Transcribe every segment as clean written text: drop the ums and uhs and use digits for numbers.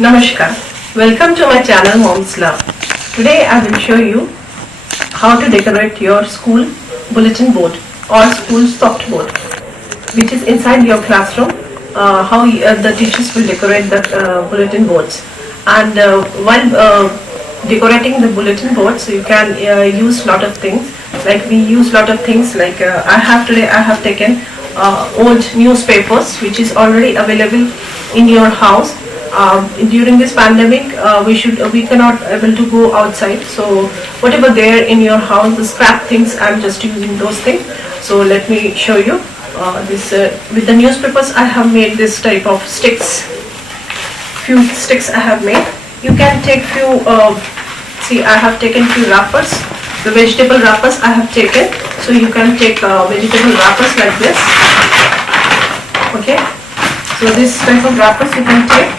Namaskar. Welcome to my channel Mom's Love. Today I will show you how to decorate your school bulletin board or school soft board which is inside your classroom. How the teachers will decorate the bulletin boards, and while decorating the bulletin boards you can use lot of things. Like we use lot of things like I have taken old newspapers which is already available in your house. During this pandemic we cannot able to go outside, so whatever there in your house, the scrap things, I'm just using those things. So let me show you this with the newspapers. I have made this type of sticks. Few sticks I have made. You can take few see, I have taken few wrappers. The vegetable wrappers I have taken, so you can take vegetable wrappers like this. Okay, so this type of wrappers you can take.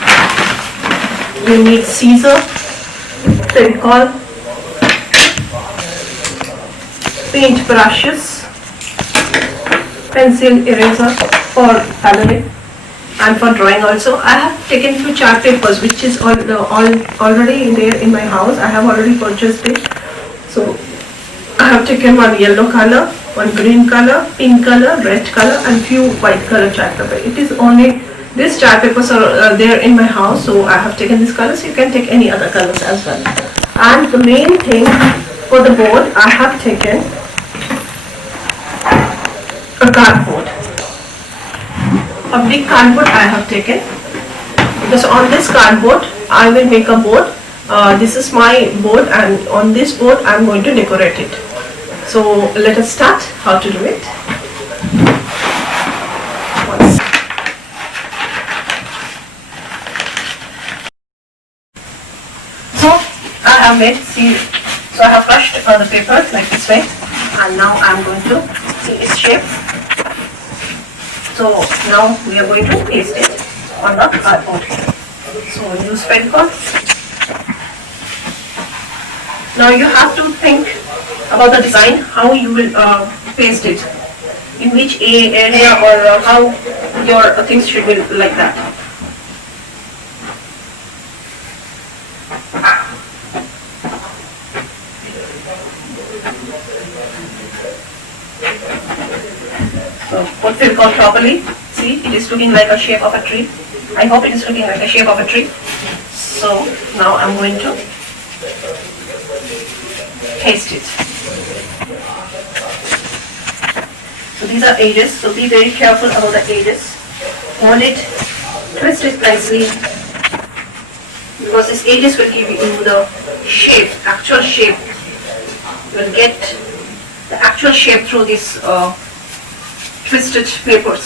You need scissor, Fevicol, paint brushes, pencil eraser for coloring and for drawing also. I have taken few chart papers which is already there in my house. I have already purchased it. So I have taken one yellow color, one green color, pink color, red color and few white color chart paper. It is only these chart papers are there in my house, so I have taken this color. So you can take any other colors as well. And the main thing for the board, I have taken a cardboard. A big cardboard I have taken, because on this cardboard I will make a board. This is my board, and on this board I am going to decorate it. So let us start how to do it. So I have made, see, so I have crushed the paper like this way, and now I am going to see its shape. So now we are going to paste it on the cardboard. So use Fevicol. Now you have to think about the design, how you will paste it, in which area, or how your things should be like that. So put Fevicol properly. See, it is looking like a shape of a tree. I hope it is looking like a shape of a tree. So now I'm going to paste it. So these are edges, so be very careful about the edges. Hold it, twist it nicely, because these edges will give you the shape, actual shape. You will get the actual shape through these twisted papers.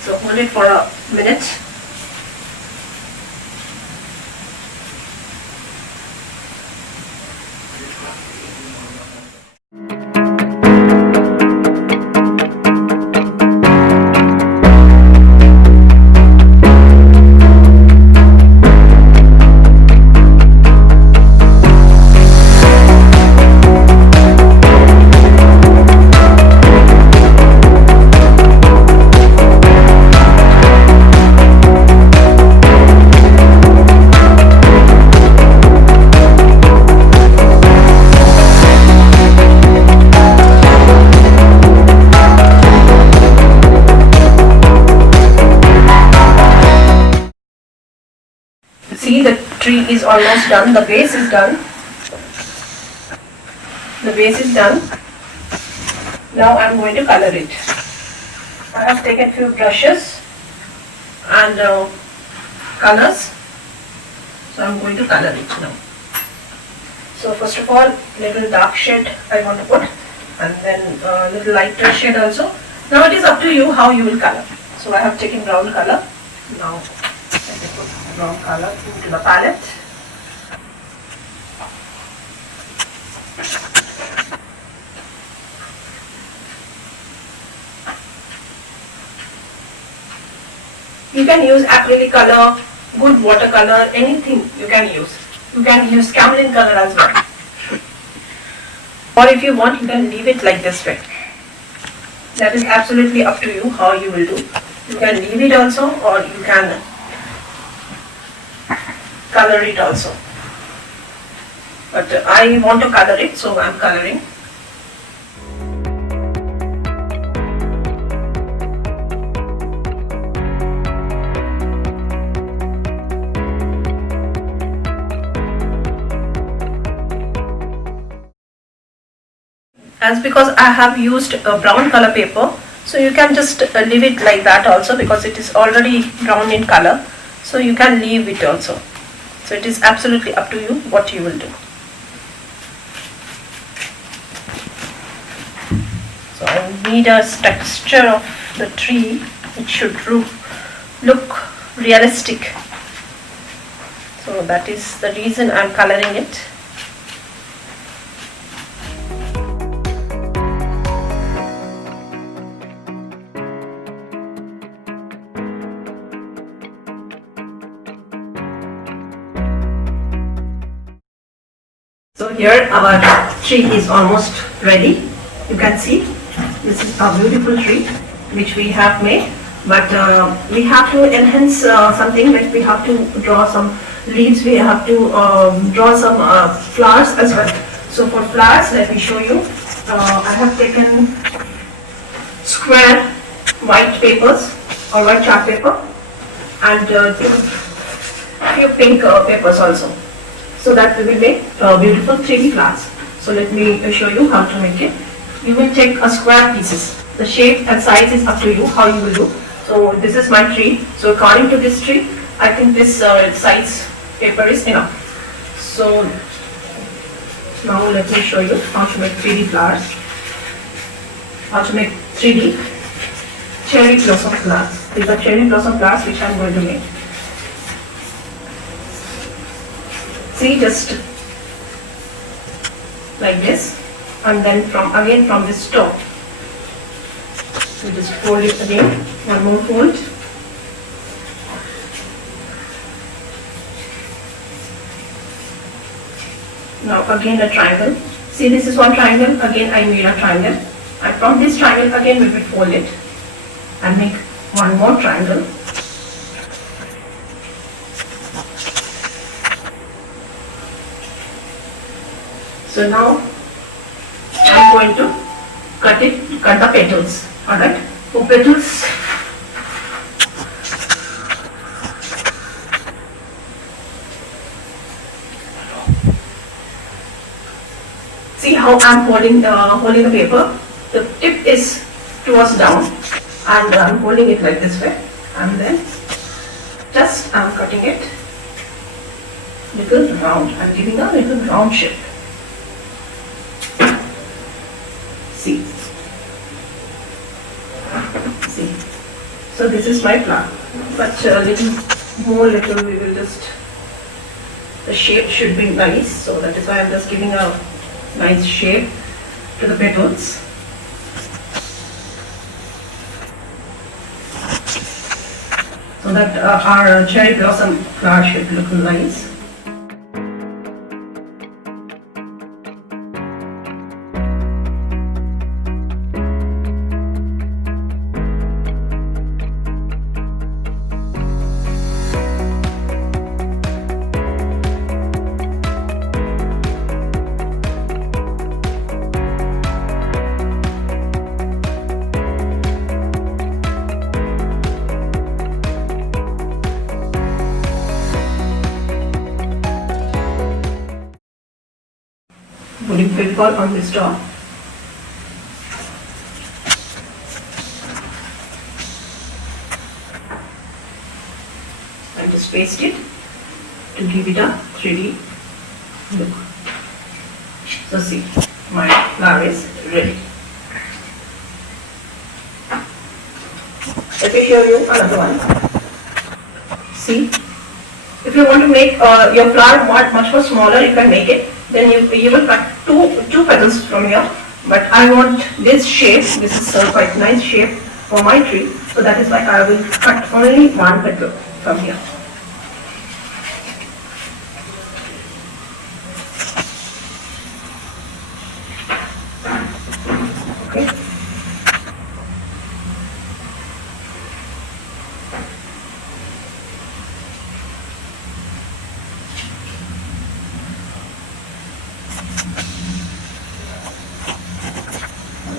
So hold it for a minute. See, the tree is almost done. The base is done. The base is done. Now I am going to color it. I have taken few brushes and colors. So I am going to color it now. So first of all, little dark shade I want to put, and then little lighter shade also. Now it is up to you how you will color. So I have taken brown color. Now I can put brown color into the palette. You can use acrylic color, good watercolor, anything you can use. You can use camlin color as well. Or if you want, you can leave it like this way. That is absolutely up to you how you will do. You can leave it also, or you can color it also. But I want to color it, so I am coloring. As because I have used a brown color paper, so you can just leave it like that also, because it is already brown in color, so you can leave it also. So it is absolutely up to you what you will do. So I need a texture of the tree. It should look realistic. So that is the reason I am coloring it. So here our tree is almost ready. You can see this is a beautiful tree which we have made, but we have to enhance something, like we have to draw some leaves, we have to draw some flowers as well. So for flowers, let me show you. I have taken square white papers or white chart paper and few pink papers also, so that we will make beautiful 3D flowers. So let me show you how to make it. You will take a square pieces. The shape and size is up to you how you will do. So this is my tree. So according to this tree, I think this size paper is enough. So now let me show you how to make 3D flowers. How to make 3D cherry blossom flowers. These are cherry blossom flowers which I am going to make. See, just like this, and then from this top, we just fold it again, one more fold. Now again a triangle. See, this is one triangle, again I made a triangle, and from this triangle again we will fold it and make one more triangle. So now I am going to cut the petals. Alright, for petals, see how I am holding the paper. The tip is towards down, and I am holding it like this way, and then just I am cutting it little round. I am giving a little round shape. See. So this is my flower, but little we will just, the shape should be nice, so that is why I am just giving a nice shape to the petals. So that our cherry blossom flower should look nice. Putting Fevicol on this top. I just paste it to give it a 3D look. So see, my flower is ready. Let me show you another one. See, if you want to make your flower much more smaller, you can make it. Then you will cut two petals from here. But I want this shape. This is a quite nice shape for my tree. So that is why I will cut only one petal from here. Okay.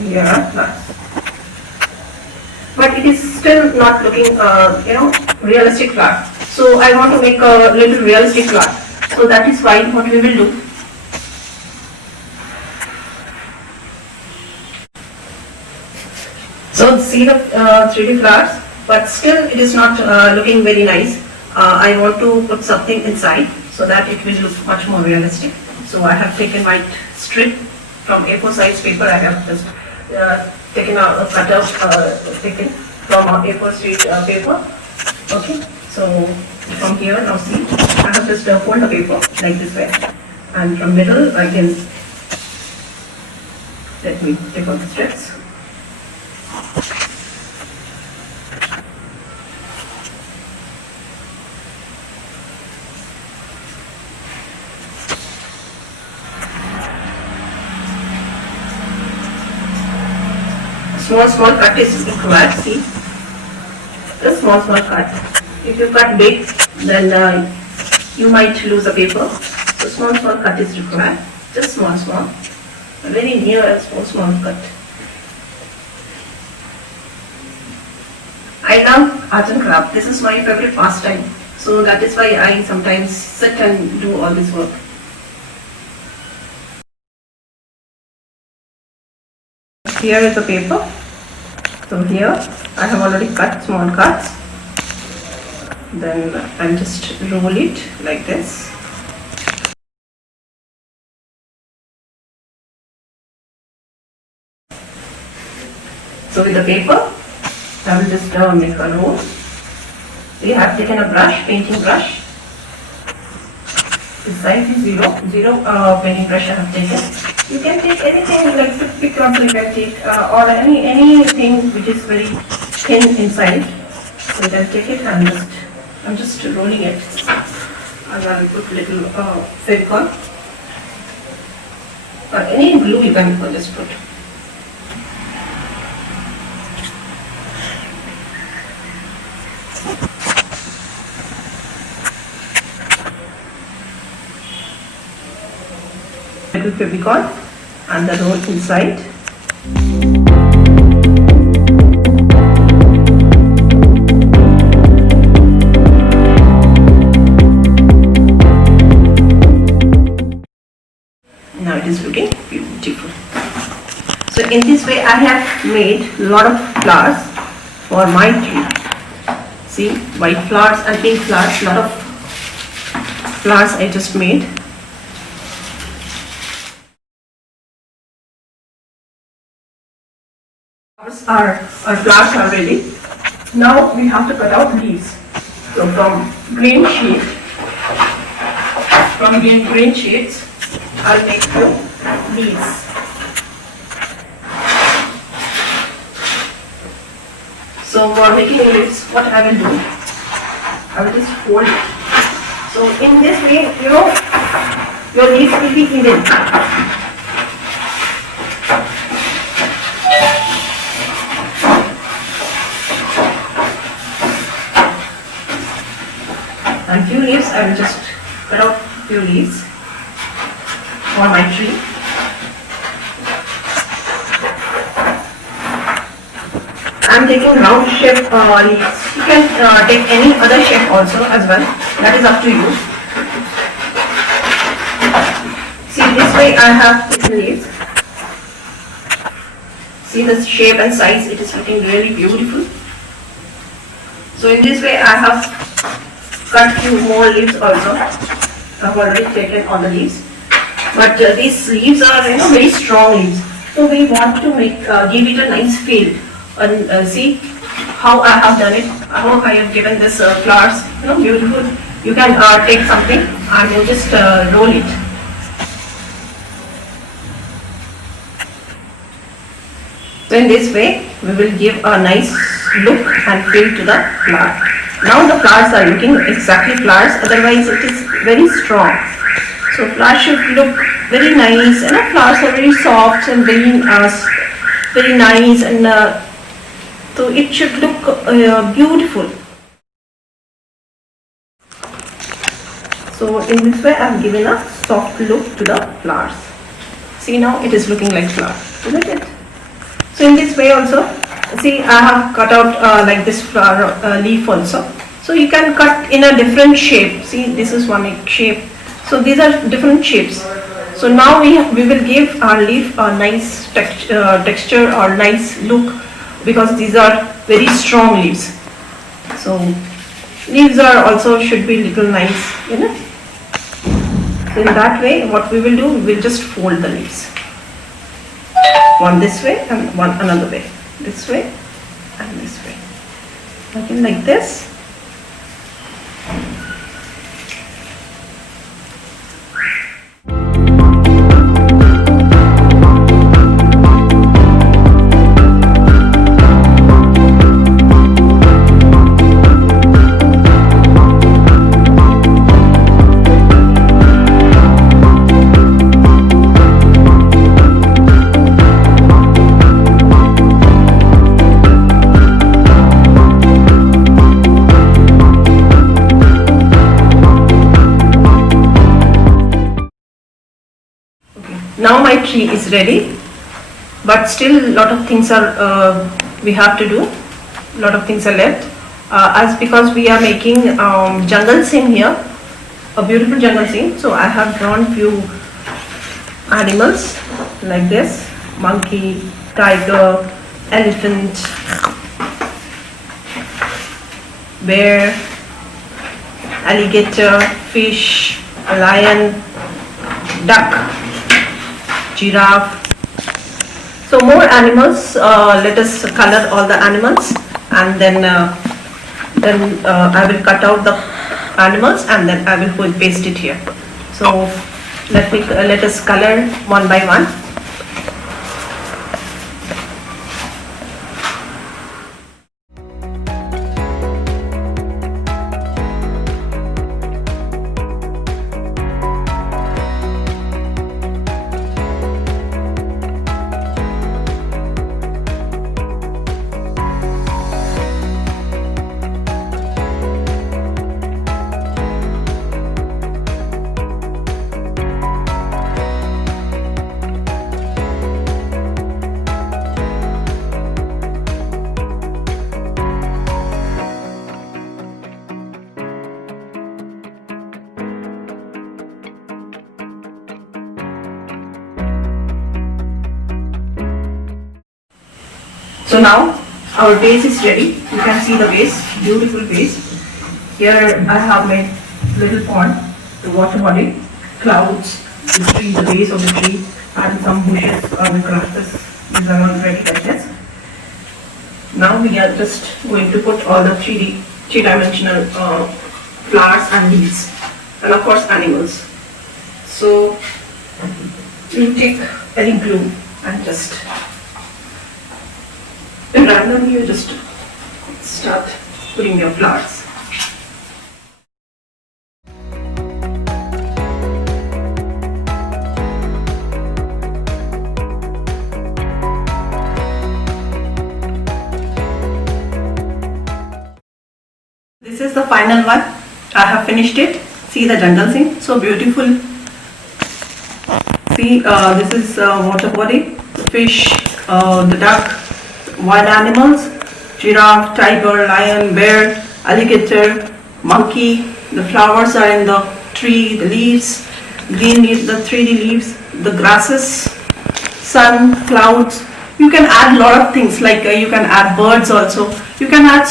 here are flowers. But it is still not looking, realistic flower. So I want to make a little realistic flower. So that is why what we will do. So see the 3D flowers, but still it is not looking very nice. I want to put something inside so that it will look much more realistic. So I have taken white strip from A4 size paper. I have just taken a cutter taken from A4 sheet paper. Okay, so from here now see, I have just fold the paper like this way, and from middle I can, let me take out the strips. Small cut is required. See, the small cut. If you cut big, then you might lose the paper. So small cut is required. Just small, very near and small cut. I love art and craft. This is my favorite pastime. So that is why I sometimes sit and do all this work. Here is the paper. So here I have already cut small cuts. Then I'll just roll it like this. So with the paper, I will just make a roll. So you have taken a brush, painting brush. The size is zero painting brush I have taken. You can take anything like pick also you can take or anything which is very thin inside. So you can take it and I'm just rolling it. And I will put little Fevicol or any glue you can just put. Little Fevicol and the roll inside. Now it is looking beautiful. So in this way I have made a lot of flowers for my tree. See, white flowers and pink flowers, lot of flowers I just made. Our flowers are ready. Now we have to cut out leaves. So from green sheets, I'll make few leaves. So for making leaves, what I will do, I will just fold it. So in this way, your leaves will be hidden. And few leaves, I will just cut out few leaves for my tree. I am taking round shape leaves. You can take any other shape also as well. That is up to you. See, this way I have taken leaves. See the shape and size, it is looking really beautiful. So in this way I have cut few more leaves also. I have already taken all the leaves, but these leaves are very strong leaves. So we want to give it a nice feel. And see how I have done it. How I have given this flowers, beautiful. You can take something and you just roll it. So in this way we will give a nice look and feel to the flower. Now the flowers are looking exactly flowers, otherwise it is very strong. So flowers should look very nice, and flowers are very soft and very nice, and so it should look beautiful. So in this way I have given a soft look to the flowers. See, now it is looking like flower, isn't it? So in this way also, see I have cut out like this flower leaf also. So you can cut in a different shape. See, this is one shape. So these are different shapes. So now we will give our leaf a nice texture or nice look, because these are very strong leaves. So leaves are also should be little nice, you know. So in that way, what we will do, we will just fold the leaves. One this way and one another way. This way and this way. Okay, like this. Now my tree is ready, but still lot of things are we have to do. Lot of things are left, as because we are making jungle scene here, a beautiful jungle scene. So I have drawn few animals like this: monkey, tiger, elephant, bear, alligator, fish, a lion, duck, giraffe. So more animals. Let us color all the animals, and then I will cut out the animals, and then I will paste it here. So let us color one by one. So now our base is ready. You can see the base, beautiful base. Here I have made little pond, the water body, clouds, the tree, the base of the tree, and some bushes or the grasses. These are all ready like this. Now we are just going to put all the three-dimensional flowers and leaves, and of course animals. So you take any glue and just randomly you just start putting your flowers. This is the final one. I have finished it. See the jungle scene, so beautiful. See, this is water body, the fish, the duck, wild animals, giraffe, tiger, lion, bear, alligator, monkey. The flowers are in the tree, the leaves, green leaves, the 3D leaves, the grasses, sun, clouds. You can add lot of things, like you can add birds also. You can add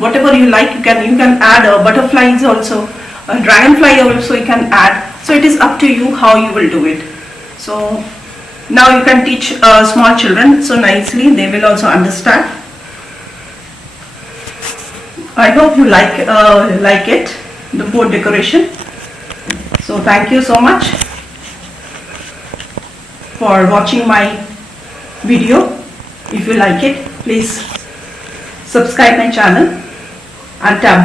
whatever you like. You can add butterflies also, dragonfly also you can add. So it is up to you how you will do it. So now you can teach small children so nicely, they will also understand. I hope you like it, the board decoration. So thank you so much for watching my video. If you like it, please subscribe my channel and tap